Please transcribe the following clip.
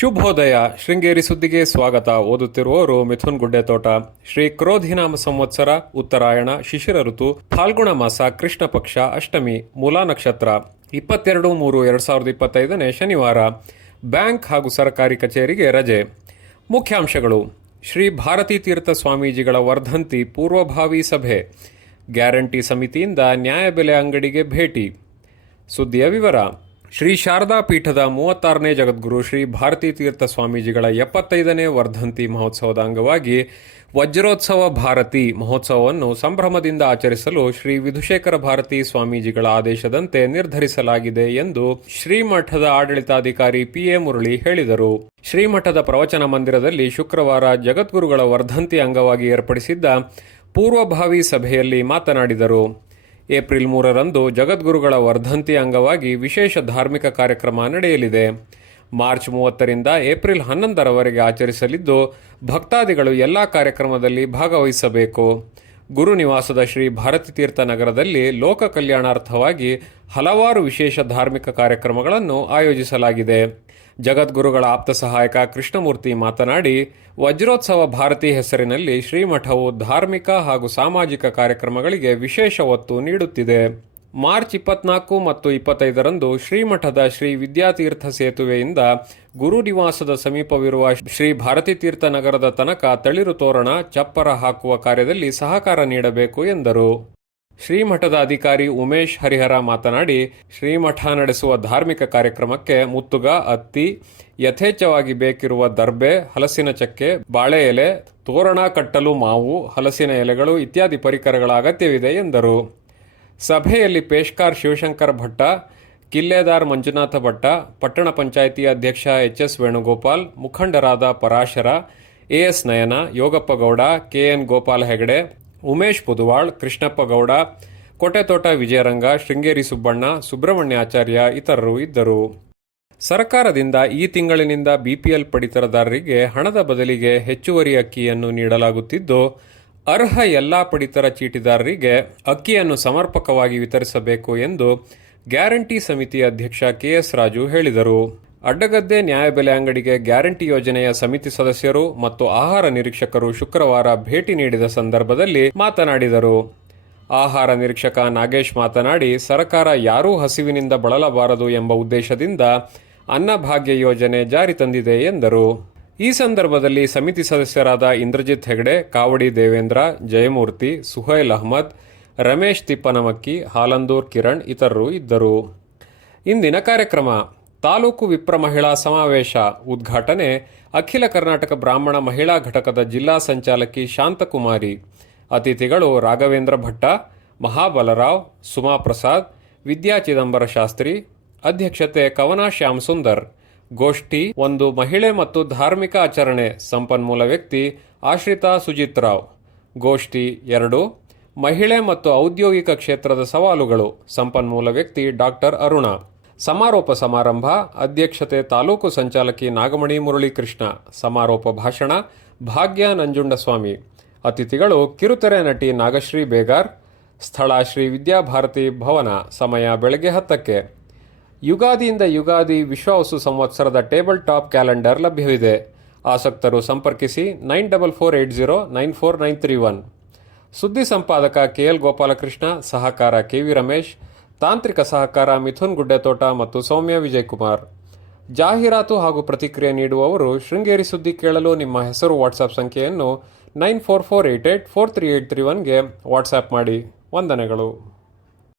ಶುಭೋದಯ. ಶೃಂಗೇರಿ ಸುದ್ದಿಗೆ ಸ್ವಾಗತ. ಓದುತ್ತಿರುವವರು ಮಿಥುನ್ ಗುಡ್ಡೆತೋಟ. ಶ್ರೀ ಕ್ರೋಧಿನಾಮ ಸಂವತ್ಸರ, ಉತ್ತರಾಯಣ, ಶಿಶಿರ ಋತು, ಫಾಲ್ಗುಣ ಮಾಸ, ಕೃಷ್ಣ ಪಕ್ಷ, ಅಷ್ಟಮಿ, ಮೂಲಾ ನಕ್ಷತ್ರ, 22/3/2025 ಶನಿವಾರ. ಬ್ಯಾಂಕ್ ಹಾಗೂ ಸರ್ಕಾರಿ ಕಚೇರಿಗೆ ರಜೆ. ಮುಖ್ಯಾಂಶಗಳು: ಶ್ರೀ ಭಾರತೀ ತೀರ್ಥ ಸ್ವಾಮೀಜಿಗಳ ವರ್ಧಂತಿ ಪೂರ್ವಭಾವಿ ಸಭೆ. ಗ್ಯಾರಂಟಿ ಸಮಿತಿಯಿಂದ ನ್ಯಾಯಬೆಲೆ ಅಂಗಡಿಗೆ ಭೇಟಿ. ಸುದ್ದಿಯ ವಿವರ. ಶ್ರೀ ಶಾರದಾ ಪೀಠದ 36ನೇ ಜಗದ್ಗುರು ಶ್ರೀ ಭಾರತೀ ತೀರ್ಥ ಸ್ವಾಮೀಜಿಗಳ 75ನೇ ವರ್ಧಂತಿ ಮಹೋತ್ಸವದ ಅಂಗವಾಗಿ ವಜ್ರೋತ್ಸವ ಭಾರತಿ ಮಹೋತ್ಸವವನ್ನು ಸಂಭ್ರಮದಿಂದ ಆಚರಿಸಲು ಶ್ರೀ ವಿಧುಶೇಖರ ಭಾರತಿ ಸ್ವಾಮೀಜಿಗಳ ಆದೇಶದಂತೆ ನಿರ್ಧರಿಸಲಾಗಿದೆ ಎಂದು ಶ್ರೀಮಠದ ಆಡಳಿತಾಧಿಕಾರಿ PA ಮುರಳಿ ಹೇಳಿದರು. ಶ್ರೀಮಠದ ಪ್ರವಚನ ಮಂದಿರದಲ್ಲಿ ಶುಕ್ರವಾರ ಜಗದ್ಗುರುಗಳ ವರ್ಧಂತಿ ಅಂಗವಾಗಿ ಏರ್ಪಡಿಸಿದ್ದ ಪೂರ್ವಭಾವಿ ಸಭೆಯಲ್ಲಿ ಮಾತನಾಡಿದರು. ಏಪ್ರಿಲ್ 3ರಂದು ಜಗದ್ಗುರುಗಳ ವರ್ಧಂತಿ ಅಂಗವಾಗಿ ವಿಶೇಷ ಧಾರ್ಮಿಕ ಕಾರ್ಯಕ್ರಮ ನಡೆಯಲಿದೆ. ಮಾರ್ಚ್ 30ರಿಂದ ಏಪ್ರಿಲ್ 11ರವರೆಗೆ ಆಚರಿಸಲಿದ್ದು, ಭಕ್ತಾದಿಗಳು ಎಲ್ಲ ಕಾರ್ಯಕ್ರಮದಲ್ಲಿ ಭಾಗವಹಿಸಬೇಕು. ಗುರು ನಿವಾಸದ ಶ್ರೀ ಭಾರತೀ ತೀರ್ಥ ನಗರದಲ್ಲಿ ಲೋಕ ಕಲ್ಯಾಣಾರ್ಥವಾಗಿ ಹಲವಾರು ವಿಶೇಷ ಧಾರ್ಮಿಕ ಕಾರ್ಯಕ್ರಮಗಳನ್ನು ಆಯೋಜಿಸಲಾಗಿದೆ. ಜಗದ್ಗುರುಗಳ ಆಪ್ತ ಸಹಾಯಕ ಕೃಷ್ಣಮೂರ್ತಿ ಮಾತನಾಡಿ, ವಜ್ರೋತ್ಸವ ಭಾರತಿ ಹೆಸರಿನಲ್ಲಿ ಶ್ರೀಮಠವು ಧಾರ್ಮಿಕ ಹಾಗೂ ಸಾಮಾಜಿಕ ಕಾರ್ಯಕ್ರಮಗಳಿಗೆ ವಿಶೇಷ ಒತ್ತು ನೀಡುತ್ತಿದೆ. ಮಾರ್ಚ್ 24 ಮತ್ತು 25ರಂದು ಶ್ರೀಮಠದ ಶ್ರೀ ವಿದ್ಯಾತೀರ್ಥ ಸೇತುವೆಯಿಂದ ಗುರು ನಿವಾಸದ ಸಮೀಪವಿರುವ ಶ್ರೀ ಭಾರತೀ ತೀರ್ಥ ನಗರದ ತನಕ ತಳಿರು ತೋರಣ, ಚಪ್ಪರ ಹಾಕುವ ಕಾರ್ಯದಲ್ಲಿ ಸಹಕಾರ ನೀಡಬೇಕು ಎಂದರು. ಶ್ರೀಮಠದ ಅಧಿಕಾರಿ ಉಮೇಶ್ ಹರಿಹರ ಮಾತನಾಡಿ, ಶ್ರೀಮಠ ನಡೆಸುವ ಧಾರ್ಮಿಕ ಕಾರ್ಯಕ್ರಮಕ್ಕೆ ಮುತ್ತುಗ, ಅತ್ತಿ, ಯಥೇಚ್ಛವಾಗಿ ಬೇಕಿರುವ ದರ್ಬೆ, ಹಲಸಿನ ಚಕ್ಕೆ, ಬಾಳೆ ಎಲೆ, ತೋರಣ ಕಟ್ಟಲು ಮಾವು, ಹಲಸಿನ ಎಲೆಗಳು ಇತ್ಯಾದಿ ಪರಿಕರಗಳ ಅಗತ್ಯವಿದೆ ಎಂದರು. ಸಭೆಯಲ್ಲಿ ಪೇಶ್ಕಾರ್ ಶಿವಶಂಕರ ಭಟ್ಟ, ಕಿಲ್ಲೇದಾರ್ ಮಂಜುನಾಥ ಭಟ್ಟ, ಪಟ್ಟಣ ಪಂಚಾಯಿತಿ ಅಧ್ಯಕ್ಷ HS ವೇಣುಗೋಪಾಲ್, ಮುಖಂಡರಾದ ಪರಾಶರ, AS ನಯನ, ಯೋಗಪ್ಪ ಗೌಡ, KN ಗೋಪಾಲ ಹೆಗಡೆ, ಉಮೇಶ್ ಪುದುವಾಳ್, ಕೃಷ್ಣಪ್ಪ ಗೌಡ, ಕೋಟೆತೋಟ ವಿಜಯರಂಗ, ಶೃಂಗೇರಿ ಸುಬ್ಬಣ್ಣ, ಸುಬ್ರಹ್ಮಣ್ಯಾಚಾರ್ಯ ಇತರರು ಇದ್ದರು. ಸರ್ಕಾರದಿಂದ ಈ ತಿಂಗಳಿನಿಂದ BPL ಪಡಿತರದಾರರಿಗೆ ಹಣದ ಬದಲಿಗೆ ಹೆಚ್ಚುವರಿ ಅಕ್ಕಿಯನ್ನು ನೀಡಲಾಗುತ್ತಿದ್ದು, ಅರ್ಹ ಎಲ್ಲಾ ಪಡಿತರ ಚೀಟಿದಾರರಿಗೆ ಅಕ್ಕಿಯನ್ನು ಸಮರ್ಪಕವಾಗಿ ವಿತರಿಸಬೇಕು ಎಂದು ಗ್ಯಾರಂಟಿ ಸಮಿತಿ ಅಧ್ಯಕ್ಷ KS ರಾಜು ಹೇಳಿದರು. ಅಡ್ಡಗದ್ದೆ ನ್ಯಾಯಬೆಲೆ ಅಂಗಡಿಗೆ ಗ್ಯಾರಂಟಿ ಯೋಜನೆಯ ಸಮಿತಿ ಸದಸ್ಯರು ಮತ್ತು ಆಹಾರ ನಿರೀಕ್ಷಕರು ಶುಕ್ರವಾರ ಭೇಟಿ ನೀಡಿದ ಸಂದರ್ಭದಲ್ಲಿ ಮಾತನಾಡಿದರು. ಆಹಾರ ನಿರೀಕ್ಷಕ ನಾಗೇಶ್ ಮಾತನಾಡಿ, ಸರ್ಕಾರ ಯಾರೂ ಹಸಿವಿನಿಂದ ಬಳಲಬಾರದು ಎಂಬ ಉದ್ದೇಶದಿಂದ ಅನ್ನಭಾಗ್ಯ ಯೋಜನೆ ಜಾರಿ ತಂದಿದೆ ಎಂದರು. ಈ ಸಂದರ್ಭದಲ್ಲಿ ಸಮಿತಿ ಸದಸ್ಯರಾದ ಇಂದ್ರಜಿತ್ ಹೆಗಡೆ, ಕಾವಡಿ ದೇವೇಂದ್ರ, ಜಯಮೂರ್ತಿ, ಸುಹೈಲ್ ಅಹ್ಮದ್, ರಮೇಶ್ ತಿಪ್ಪನಮಕ್ಕಿ, ಹಾಲಂದೂರ್ ಕಿರಣ್ ಇತರರು ಇದ್ದರು. ಇಂದಿನ ಕಾರ್ಯಕ್ರಮ: ತಾಲೂಕು ವಿಪ್ರ ಮಹಿಳಾ ಸಮಾವೇಶ ಉದ್ಘಾಟನೆ ಅಖಿಲ ಕರ್ನಾಟಕ ಬ್ರಾಹ್ಮಣ ಮಹಿಳಾ ಘಟಕದ ಜಿಲ್ಲಾ ಸಂಚಾಲಕಿ ಶಾಂತಕುಮಾರಿ. ಅತಿಥಿಗಳು ರಾಘವೇಂದ್ರ ಭಟ್ಟ, ಮಹಾಬಲರಾವ್, ಸುಮಾ ಪ್ರಸಾದ್, ವಿದ್ಯಾ ಚಿದಂಬರ ಶಾಸ್ತ್ರಿ. ಅಧ್ಯಕ್ಷತೆ ಕವನ ಶ್ಯಾಮ್ ಸುಂದರ್. ಗೋಷ್ಠಿ 1 ಮಹಿಳೆ ಮತ್ತು ಧಾರ್ಮಿಕ ಆಚರಣೆ, ಸಂಪನ್ಮೂಲ ವ್ಯಕ್ತಿ ಆಶ್ರಿತಾ ಸುಜಿತ್ ರಾವ್. ಗೋಷ್ಠಿ 2 ಮಹಿಳೆ ಮತ್ತು ಔದ್ಯೋಗಿಕ ಕ್ಷೇತ್ರದ ಸವಾಲುಗಳು, ಸಂಪನ್ಮೂಲ ವ್ಯಕ್ತಿ ಡಾಕ್ಟರ್ ಅರುಣಾ. ಸಮಾರೋಪ ಸಮಾರಂಭ ಅಧ್ಯಕ್ಷತೆ ತಾಲೂಕು ಸಂಚಾಲಕಿ ನಾಗಮಣಿ ಮುರಳೀಕೃಷ್ಣ. ಸಮಾರೋಪ ಭಾಷಣ ಭಾಗ್ಯ ನಂಜುಂಡಸ್ವಾಮಿ. ಅತಿಥಿಗಳು ಕಿರುತೆರೆ ನಟಿ ನಾಗಶ್ರೀ ಬೇಗಾರ್. ಸ್ಥಳ ಶ್ರೀ ವಿದ್ಯಾಭಾರತಿ ಭವನ. ಸಮಯ ಬೆಳಗ್ಗೆ 10ಕ್ಕೆ. ಯುಗಾದಿಯಿಂದ ಯುಗಾದಿ ವಿಶ್ವಾವಸು ಸಂವತ್ಸರದ ಟೇಬಲ್ ಟಾಪ್ ಕ್ಯಾಲೆಂಡರ್ ಲಭ್ಯವಿದೆ. ಆಸಕ್ತರು ಸಂಪರ್ಕಿಸಿ 9480949931. ಸುದ್ದಿ ಸಂಪಾದಕ KL ಗೋಪಾಲಕೃಷ್ಣ. ಸಹಕಾರ KV ರಮೇಶ್. ತಾಂತ್ರಿಕ ಸಹಕಾರ ಮಿಥುನ್ ಗುಡ್ಡೆತೋಟ ಮತ್ತು ಸೌಮ್ಯ ವಿಜಯಕುಮಾರ್. ಜಾಹೀರಾತು ಹಾಗೂ ಪ್ರತಿಕ್ರಿಯೆ ನೀಡುವವರು ಶೃಂಗೇರಿ ಸುದ್ದಿ ಕೇಳಲು ನಿಮ್ಮ ಹೆಸರು ವಾಟ್ಸ್ಆಪ್ ಸಂಖ್ಯೆಯನ್ನು 9448843831ಗೆ ವಾಟ್ಸ್ಆಪ್ ಮಾಡಿ. ವಂದನೆಗಳು.